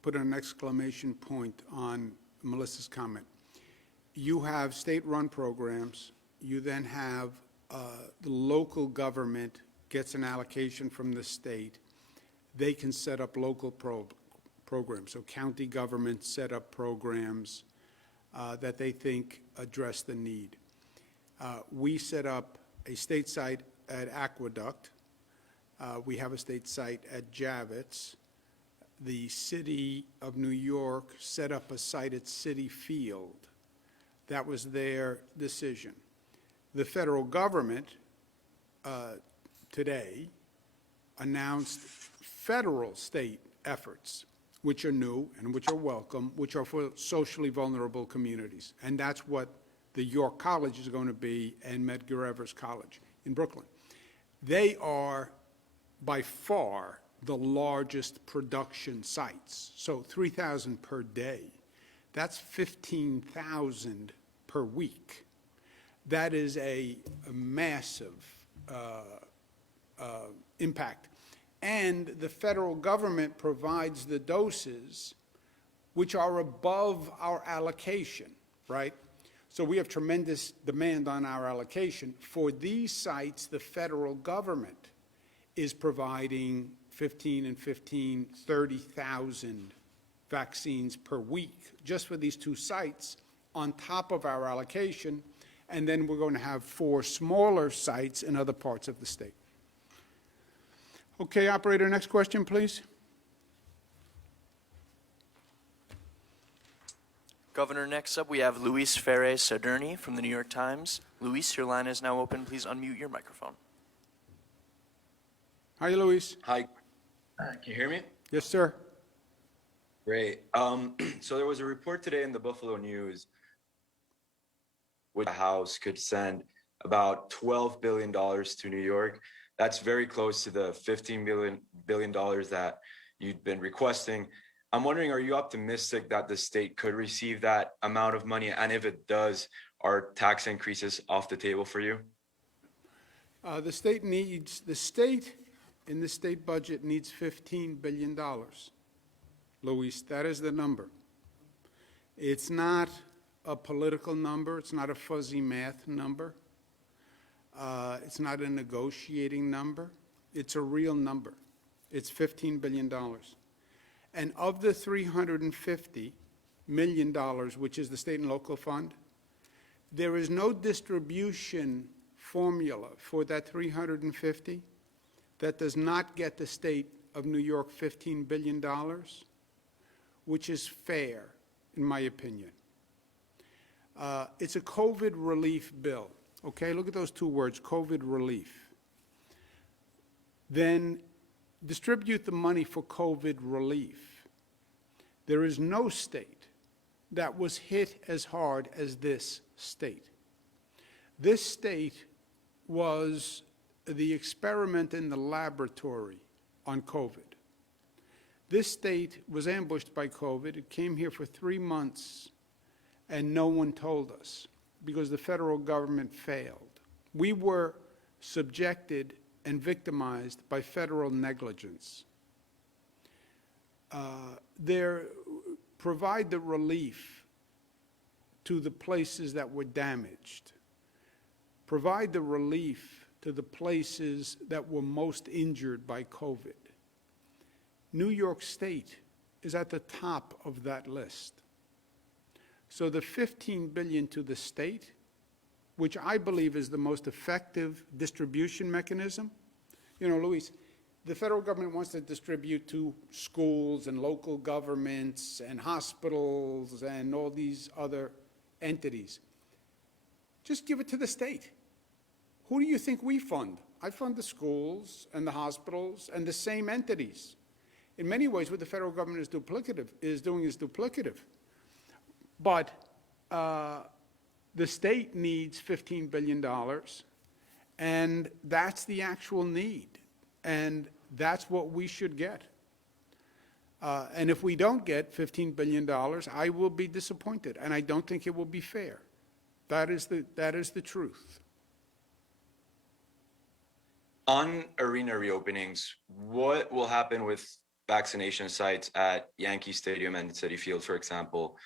put an exclamation point on Melissa's comment. You have state-run programs. You then have the local government gets an allocation from the state. They can set up local programs. So county governments set up programs that they think address the need. We set up a state site at Aqueduct. We have a state site at Javits. The city of New York set up a site at Citi Field. That was their decision. The federal government today announced federal state efforts, which are new and which are welcome, which are for socially vulnerable communities. And that's what the York College is going to be and Medgar Evers College in Brooklyn. They are by far the largest production sites. So 3,000 per day. That's 15,000 per week. That is a massive impact. And the federal government provides the doses which are above our allocation, right? So we have tremendous demand on our allocation. For these sites, the federal government is providing 30,000 vaccines per week just for these two sites on top of our allocation, and then we're going to have 4 smaller sites in other parts of the state. Okay, operator, next question, please. Governor, next up we have Luis Ferre Sadurni from the New York Times. Luis, your line is now open. Please unmute your microphone. Hi, Luis. Hi. Can you hear me? Yes, sir. Great. So there was a report today in the Buffalo News which the House could send about $12 billion to New York. That's very close to the $15 billion that you'd been requesting. I'm wondering, are you optimistic that the state could receive that amount of money? And if it does, are tax increases off the table for you? The state in the state budget needs $15 billion. Luis, that is the number. It's not a political number. It's not a fuzzy math number. It's not a negotiating number. It's a real number. It's $15 billion. And of the $350 million, which is the state and local fund, there is no distribution formula for that 350 that does not get the state of New York $15 billion, which is fair, in my opinion. It's a COVID relief bill, okay? Look at those two words, COVID relief. Then distribute the money for COVID relief. There is no state that was hit as hard as this state. This state was the experiment in the laboratory on COVID. This state was ambushed by COVID. It came here for 3 months, and no one told us because the federal government failed. We were subjected and victimized by federal negligence. Provide the relief to the places that were damaged. Provide the relief to the places that were most injured by COVID. New York State is at the top of that list. So the $15 billion to the state, which I believe is the most effective distribution mechanism. You know, Luis, the federal government wants to distribute to schools and local governments and hospitals and all these other entities. Just give it to the state. Who do you think we fund? I fund the schools and the hospitals and the same entities. In many ways, what the federal government is doing is duplicative. But the state needs $15 billion, and that's the actual need, and that's what we should get. And if we don't get $15 billion, I will be disappointed, and I don't think it will be fair. That is the truth. On arena reopenings, what will happen with vaccination sites at Yankee Stadium and Citi Field, for example,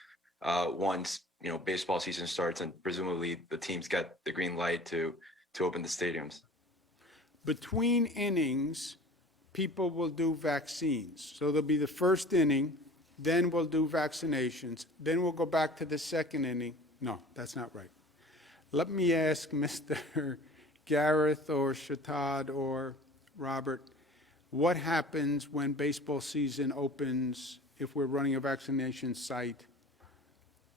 once baseball season starts and presumably the teams get the green light to open the stadiums? Between innings, people will do vaccines. So there'll be the first inning, then we'll do vaccinations, then we'll go back to the second inning. No, that's not right. Let me ask Mr. Gareth or Shatad or Robert, what happens when baseball season opens if we're running a vaccination site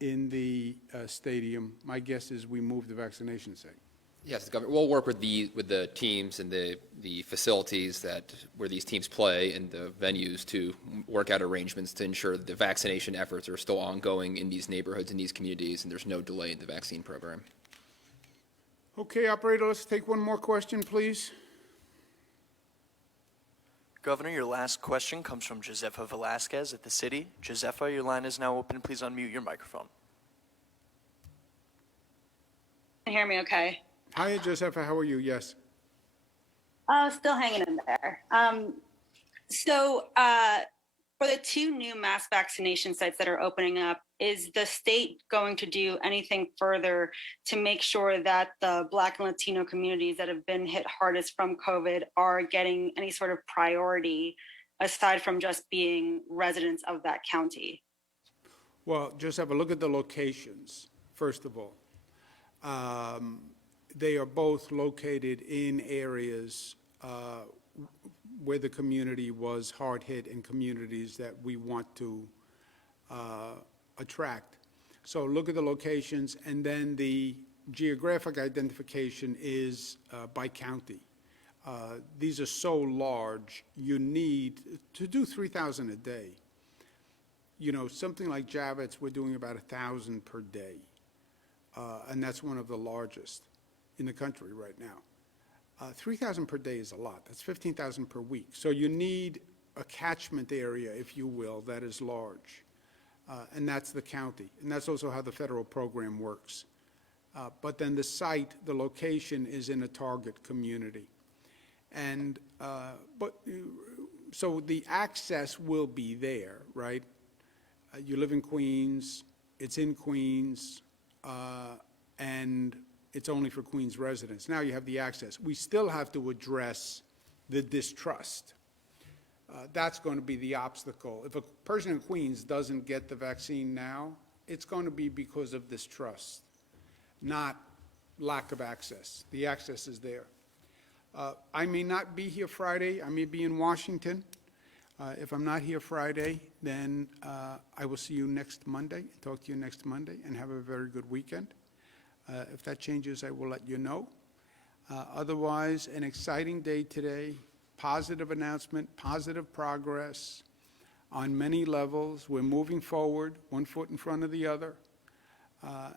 in the stadium? My guess is we move the vaccination site. Yes, the government will work with the teams and the facilities where these teams play and the venues to work out arrangements to ensure that the vaccination efforts are still ongoing in these neighborhoods and these communities, and there's no delay in the vaccine program. Okay, operator, let's take one more question, please. Governor, your last question comes from Josefa Velasquez at the City. Josefa, your line is now open. Please unmute your microphone. Can you hear me okay? Hi, Josefa. How are you? Yes. Still hanging in there. For the 2 new mass vaccination sites that are opening up, is the state going to do anything further to make sure that the Black and Latino communities that have been hit hardest from COVID are getting any sort of priority aside from just being residents of that county? Well, Josefa, look at the locations, first of all. They are both located in areas where the community was hard hit and communities that we want to attract. So look at the locations, and then the geographic identification is by county. These are so large, you need to do 3,000 a day. You know, something like Javits, we're doing about 1,000 per day, and that's one of the largest in the country right now. 3,000 per day is a lot. That's 15,000 per week. So you need a catchment area, if you will, that is large. And that's the county. And that's also how the federal program works. But then the site, the location is in a target community. And, so the access will be there, right? You live in Queens, it's in Queens, and it's only for Queens residents. Now you have the access. We still have to address the distrust. That's going to be the obstacle. If a person in Queens doesn't get the vaccine now, it's going to be because of distrust, not lack of access. The access is there. I may not be here Friday. I may be in Washington. If I'm not here Friday, then I will see you next Monday, talk to you next Monday, and have a very good weekend. If that changes, I will let you know. Otherwise, an exciting day today, positive announcement, positive progress on many levels. We're moving forward, one foot in front of the other,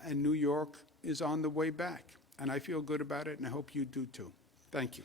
and New York is on the way back. And I feel good about it, and I hope you do too. Thank you.